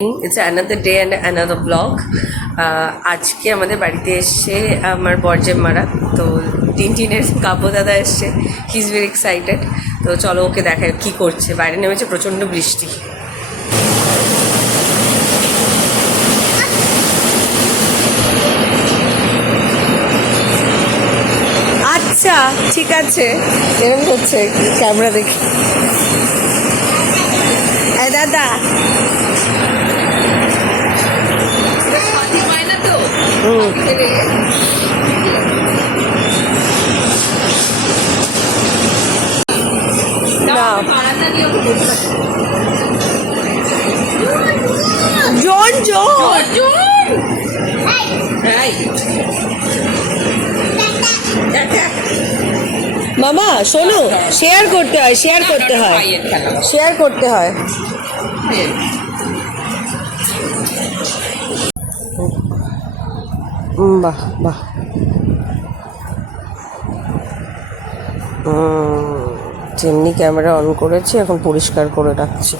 It's another day and another vlog. আজকে আমাদের বাড়িতে এসছে আমার বরজেম্মারা, তো টিনের কাব্য দাদা এসছে। He is very excited. তো চলো ওকে দেখায় কি করছে। বাইরে নেমেছে প্রচণ্ড বৃষ্টি। আচ্ছা ঠিক আছে, এরকম হচ্ছে ক্যামেরা দেখে। দাদা জন জন মামা শোনো, শেয়ার করতে হয়, শেয়ার করতে হয়, শেয়ার করতে হয়। বাহ বাহ, যেমনি ক্যামেরা অন করেছি এখন পরিষ্কার করে রাখছি।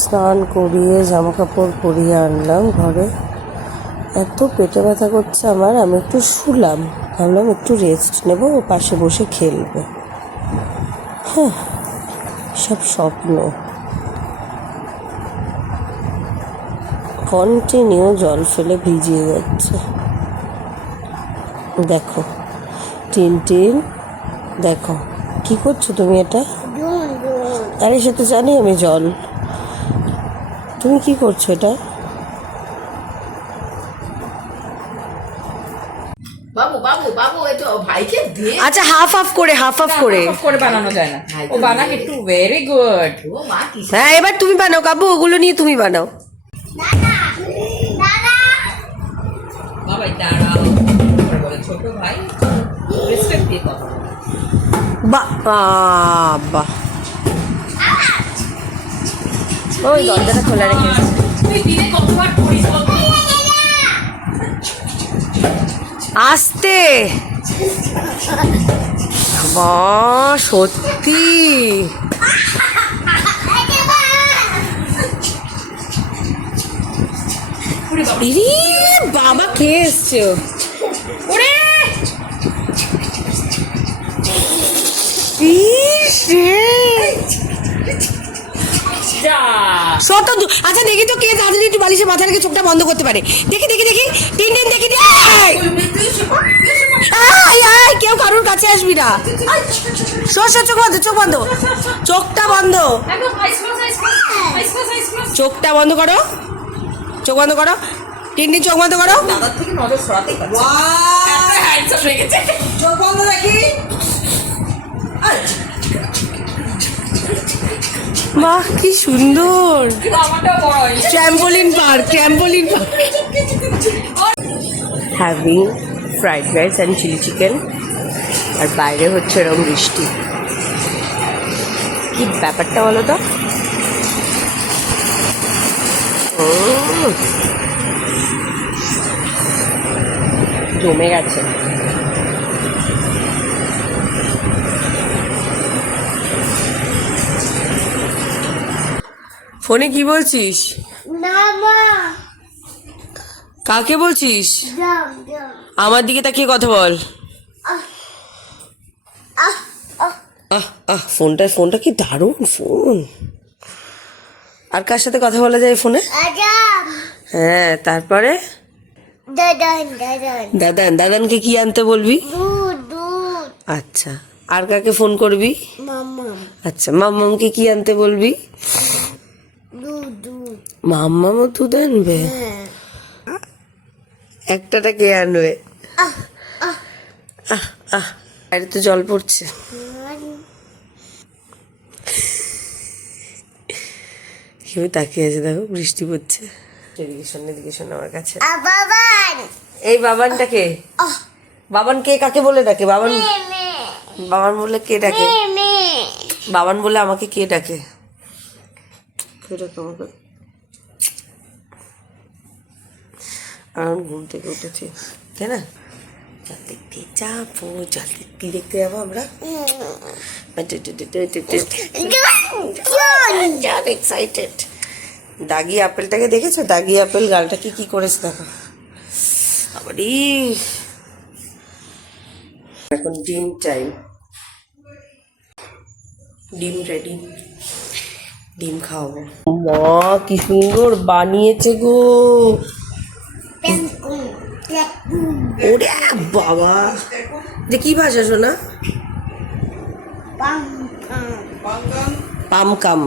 স্নান করিয়ে জামা কাপড় পরিয়ে আনলাম ঘরে। এত পেটে ব্যথা করছে আমার, আমি একটু শুলাম, ভাবলাম একটু রেস্ট নেব, ও পাশে বসে খেলবে। হ্যাঁ, সব স্বপ্ন। কন্টিনিউ জল ফেলে ভিজিয়ে যাচ্ছে। দেখো টিন, দেখো কি করছো তুমি এটা? আরে সে তো জানি আমি জল, তুমি কি করছো এটা? বাবু বাবু বাবু এই তো ভাইকে দিয়ে আচ্ছা হাফ হাফ করে, হাফ হাফ করে বানানো যায় না। ও বানাক একটু ভেরি গুড। ও মা কি, হ্যাঁ এবার তুমি বানাও কাব্য, ওগুলো নিয়ে তুমি বানাও। বাবা দাঁড়াও, বলে ছোট ভাই রেসপেক্ট দিয়ে কথা বলো। বাহ বাহ, ওই দরজাটা খোলা রেখে তুই দিনে কতবার পড়িস বলতো? আস্তে। বাহ সত্যি ইরি বাবা কে এসছে? ওরে শত। আচ্ছা দেখি তো কে তাড়াতাড়ি একটু বালিশে মাথা রেখে চোখটা বন্ধ করতে পারে। দেখি দেখি দেখি, টিন দেখি। কেউ কারোর কাছে আসবি না। চোখ বন্ধ, চোখ বন্ধ, চোখটা বন্ধ, চোখটা বন্ধ করো, চোখ বন্ধ করো, টিন চোখ বন্ধ করো। দাদার থেকে নজর সরাতেই পারছি। হ্যান্ডসাম হয়ে গেছে। চোখ বন্ধ রাখি। বাহ কি সুন্দর, trampoline park, trampoline park. Having fried rice and chilli chicken, আর বাইরে হচ্ছে এরকম বৃষ্টি। কি ব্যাপারটা বলো তো? জমে গেছে। ফোনে কি বলছিস? কাকে বলছিস? আমার দিকে তাকিয়ে কথা বল। ফোনটা কি দারুণ ফোন। আর কার সাথে কথা বলা যায় ফোনে? হ্যাঁ, তারপরে দাদানকে কি আনতে বলবি? আচ্ছা, আর কাকে ফোন করবি? আচ্ছা, মাম্মামকে কি আনতে বলবি? মাম্মামও দুধ আনবে? একটাটা কে আনবে? বাইরে তো জল পড়ছে। কেউ তাকিয়ে আছে, দেখো বৃষ্টি পড়ছে। এদিকে শোন আমার কাছে। এই বাবানটাকে, বাবান কে কাকে বলে ডাকে? বাবান বলে কে ডাকে? বাবান বলে আমাকে কে ডাকে? কারণ ঘুম থেকে উঠেছি, তাই না? জল দেখতে যাবো, জল কি দেখতে যাবো আমরা? এক্সাইটেড। দাগি আপেলটাকে দেখেছো? দাগি আপেল গালটাকে কি করেছে দেখো। আবারই এখন ডিম টাইম। ডিম রেডি, ডিম খাওয়াবো। মা কি সুন্দর বানিয়েছে গো। ওরে বাবা, যে কি ভাষা শোনা? পামকাম।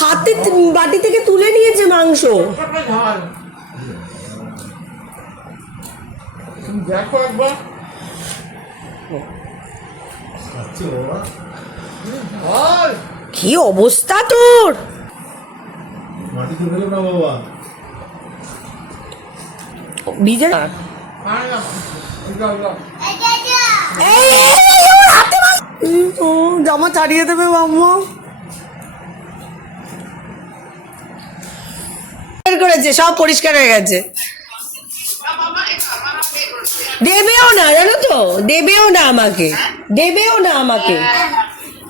হাতে বাটি থেকে তুলে নিয়েছে মাংস। দেখো একবার কি অবস্থা তোর? মাটি তুলে না বাবা, ভিজে না। জামা ছাড়িয়ে দেবে মাম্মা। বের করেছে, সব পরিষ্কার হয়ে গেছে। দেবেও না, জানো তো, দেবেও না আমাকে, দেবেও না আমাকে।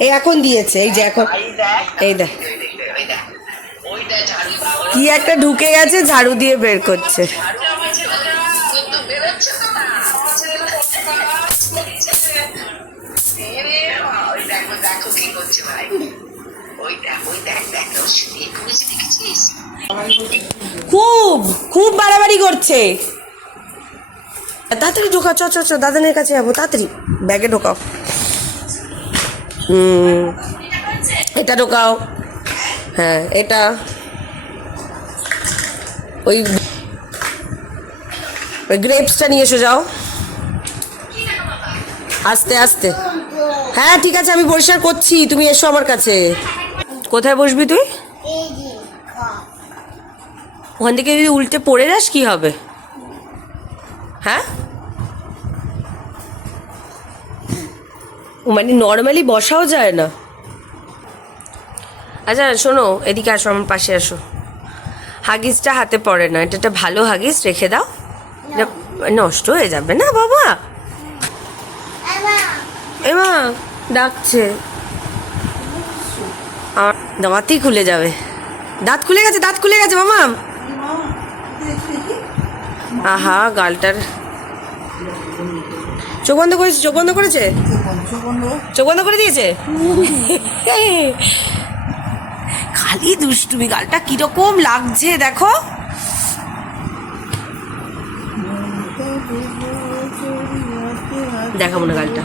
এই এখন দিয়েছে, এই যে এখন, এই দেখ কি একটা ঢুকে গেছে, ঝাড়ু দিয়ে বের করছে। খুব খুব বাড়াবাড়ি করছে। তাড়াতাড়ি ঢোকাও, চ চ চ, দাদানের কাছে যাবো, তাড়াতাড়ি ব্যাগে ঢোকাও। এটা ঢোকাও, হ্যাঁ এটা ওই গ্রেপসটা নিয়ে এসো, যাও আস্তে আস্তে। হ্যাঁ ঠিক আছে, আমি পরিষ্কার করছি, তুমি এসো আমার কাছে। কোথায় বসবি তুই? ওখান থেকে যদি উল্টে পড়ে যাস কি হবে? হ্যাঁ, মানে নর্মালি বসাও যায় না। আচ্ছা শোনো, এদিকে আসো, আমার পাশে আসো। হাগিসটা হাতে পড়ে না, এটা একটা ভালো হাগিস, রেখে দাও, এটা নষ্ট হয়ে যাবে না বাবা। এমা ডাকছে, আমার দাঁতই খুলে যাবে। দাঁত খুলে গেছে, দাঁত খুলে গেছে মামা। আহা গালটার, চোখ বন্ধ করেছে, চোখ বন্ধ করেছে, চোখ বন্ধ করে দিয়েছে। খালি দুষ্টুমি, গালটা কিরকম লাগছে দেখো। দেখাবো না গালটা।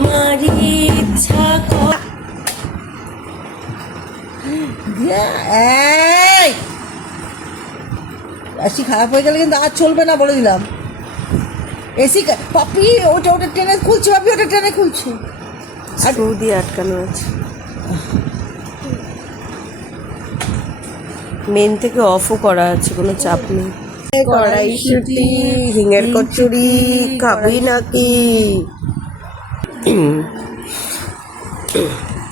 আমার ইচ্ছা এসি খারাপ হয়ে গেলে কিন্তু আর চলবে না, বলে দিলাম। এসি পাপি ওটা ওটা টেনে খুলছে, পাপি ওটা টেনে খুলছে, স্ক্রু দিয়ে আটকানো আছে। মেন থেকে অফও করা আছে, কোনো চাপ নেই। কড়াইশুঁটি, হিঙের কচুরি খাবি নাকি?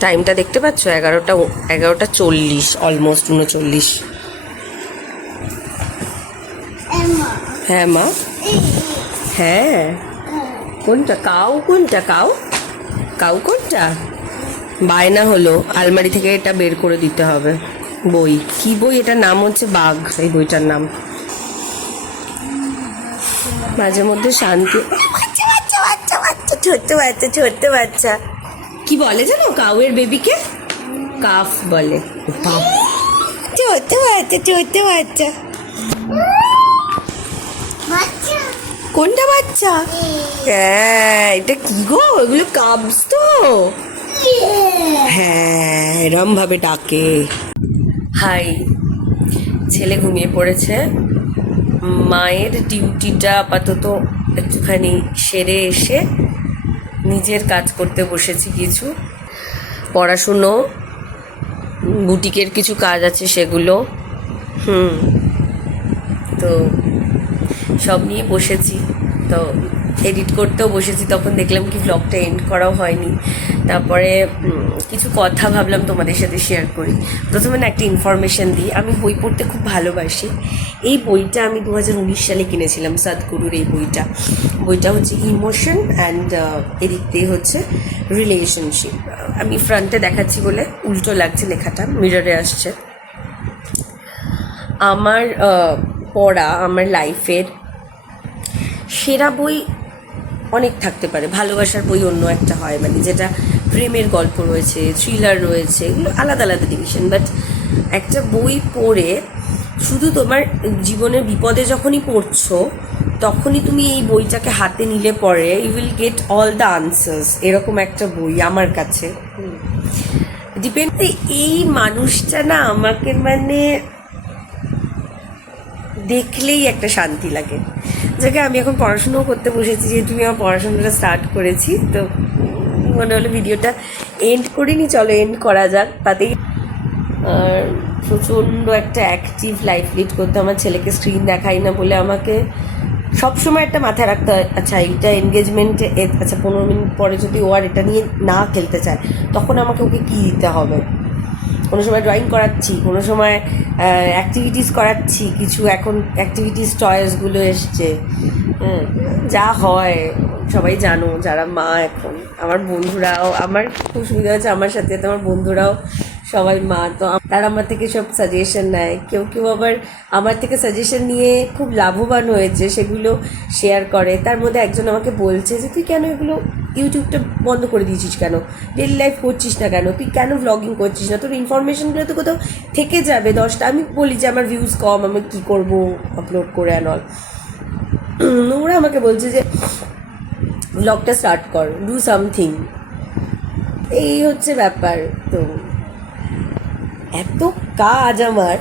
টাইমটা দেখতে পাচ্ছ? 11:40, অলমোস্ট 39। হ্যাঁ মা, হ্যাঁ কোনটা কাউ, কোনটা কাউ, কাউ কোনটা? বায়না হলো আলমারি থেকে এটা বের করে দিতে হবে। বই, কি বই? এটার নাম হচ্ছে বাঘ, এই বইটার নাম। মাঝে মধ্যে শান্তি। ছোট্ট বাচ্চা, ছোট্ট বাচ্চা কি বলে জানো? কাউয়ের বেবিকে কাফ বলে। ছোট্ট বাচ্চা, ছোট্ট বাচ্চা। কোনটা বাচ্চা? হ্যাঁ এটা কি গো? এগুলো কাবস তো। হ্যাঁ এরম ভাবে ডাকে। হাই, ছেলে ঘুমিয়ে পড়েছে। মায়ের ডিউটিটা আপাতত একটুখানি সেরে এসে নিজের কাজ করতে বসেছি কিছু, পড়াশুনো, বুটিকের কিছু কাজ আছে সেগুলো, তো সব নিয়ে বসেছি। তো এডিট করতেও বসেছি, তখন দেখলাম কি ব্লগটা এন্ড করাও হয়নি। তারপরে কিছু কথা ভাবলাম তোমাদের সাথে শেয়ার করি। প্রথমে না একটা ইনফরমেশান দিই, আমি বই পড়তে খুব ভালোবাসি। এই বইটা আমি 2019 সালে কিনেছিলাম, সদ্গুরুর এই বইটা হচ্ছে ইমোশন অ্যান্ড এদিক দিয়ে হচ্ছে রিলেশনশিপ। আমি ফ্রন্টে দেখাচ্ছি বলে উল্টো লাগছে লেখাটা, মিররে আসছে। আমার পড়া আমার লাইফের সেরা বই অনেক থাকতে পারে, ভালোবাসার বই অন্য একটা হয়, মানে যেটা প্রেমের গল্প রয়েছে, থ্রিলার রয়েছে, এগুলো আলাদা আলাদা ডিভিশন। বাট একটা বই পড়ে শুধু তোমার জীবনের বিপদে যখনই পড়ছো তখনই তুমি এই বইটাকে হাতে নিলে পরে you will get all the answers, এরকম একটা বই আমার কাছে। ডিপেন্ড, এই মানুষটা না আমাকে মানে দেখলেই একটা শান্তি লাগে। যাকে আমি এখন পড়াশুনোও করতে বসেছি, যেহেতু আমি আমার পড়াশোনাটা স্টার্ট করেছি, তো মনে হলো ভিডিওটা এন্ড করিনি, চলো এন্ড করা যাক। তাতেই আর প্রচণ্ড একটা অ্যাক্টিভ লাইফ লিড করতে, আমার ছেলেকে স্ক্রিন দেখাই না বলে আমাকে সবসময় একটা মাথায় রাখতে হয়, আচ্ছা এইটা এনগেজমেন্টে, আচ্ছা 15 মিনিট পরে যদি ও আর এটা নিয়ে না খেলতে চায় তখন আমাকে ওকে কী দিতে হবে। কোনো সময় ড্রয়িং করাচ্ছি, কোনো সময় অ্যাক্টিভিটিস করাচ্ছি, কিছু এখন অ্যাক্টিভিটিস চয়েসগুলো এসছে, যা হয় সবাই জানো যারা মা। এখন আমার বন্ধুরাও, আমার খুব সুবিধা হচ্ছে আমার সাথে আমার বন্ধুরাও সবাই মা, তো তারা আমার থেকে সব সাজেশন নেয়। কেউ কেউ আবার আমার থেকে সাজেশন নিয়ে খুব লাভবান হয়েছে, সেগুলো শেয়ার করে। তার মধ্যে একজন আমাকে বলছে যে তুই কেন এগুলো ইউটিউবটা বন্ধ করে দিয়েছিস, কেন ডেলি লাইফ করছিস না, কেন তুই কেন ব্লগিং করছিস না, তোর ইনফরমেশনগুলো তো কোথাও থেকে যাবে 10টা। আমি বলি যে আমার ভিউজ কম, আমি কী করবো আপলোড করে অ্যান্ড অল। ওরা আমাকে বলছে যে ব্লগটা স্টার্ট কর, ডু সামথিং, এই হচ্ছে ব্যাপার। তো এত কাজ আমার,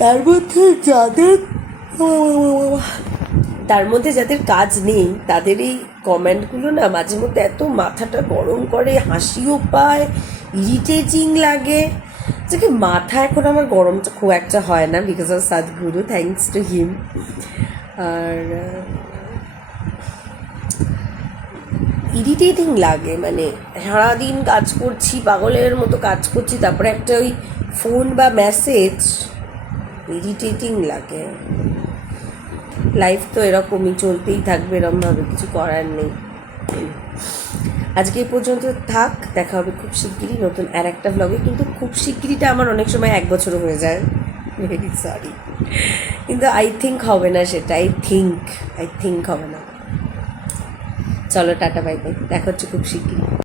তার মধ্যে যাদের কাজ নেই তাদের এই কমেন্টগুলো না মাঝে মধ্যে এত মাথাটা গরম করে, হাসিও পায়, ইরিটেটিং লাগে। যে মাথা এখন আমার গরমটা খুব একটা হয় না, because of Sadhguru, thanks to him. আর ইরিটেটিং লাগে, মানে সারাদিন কাজ করছি, পাগলের মতো কাজ করছি, তারপরে একটা ওই ফোন বা মেসেজ, ইরিটেটিং লাগে। লাইফ তো এরকমই, চলতেই থাকবে এরকমভাবে, কিছু করার নেই। আজকে এই পর্যন্ত থাক, দেখা হবে খুব শিগগিরই নতুন আর একটা ভ্লগে। কিন্তু খুব শিগগিরিটা আমার অনেক সময় 1 বছরও হয়ে যায়, ভেরি সরি। কিন্তু আই থিঙ্ক হবে না সেটা, আই থিঙ্ক হবে না। চলো টাটা, বাই বাই, দেখা হচ্ছে খুব শিগগিরই।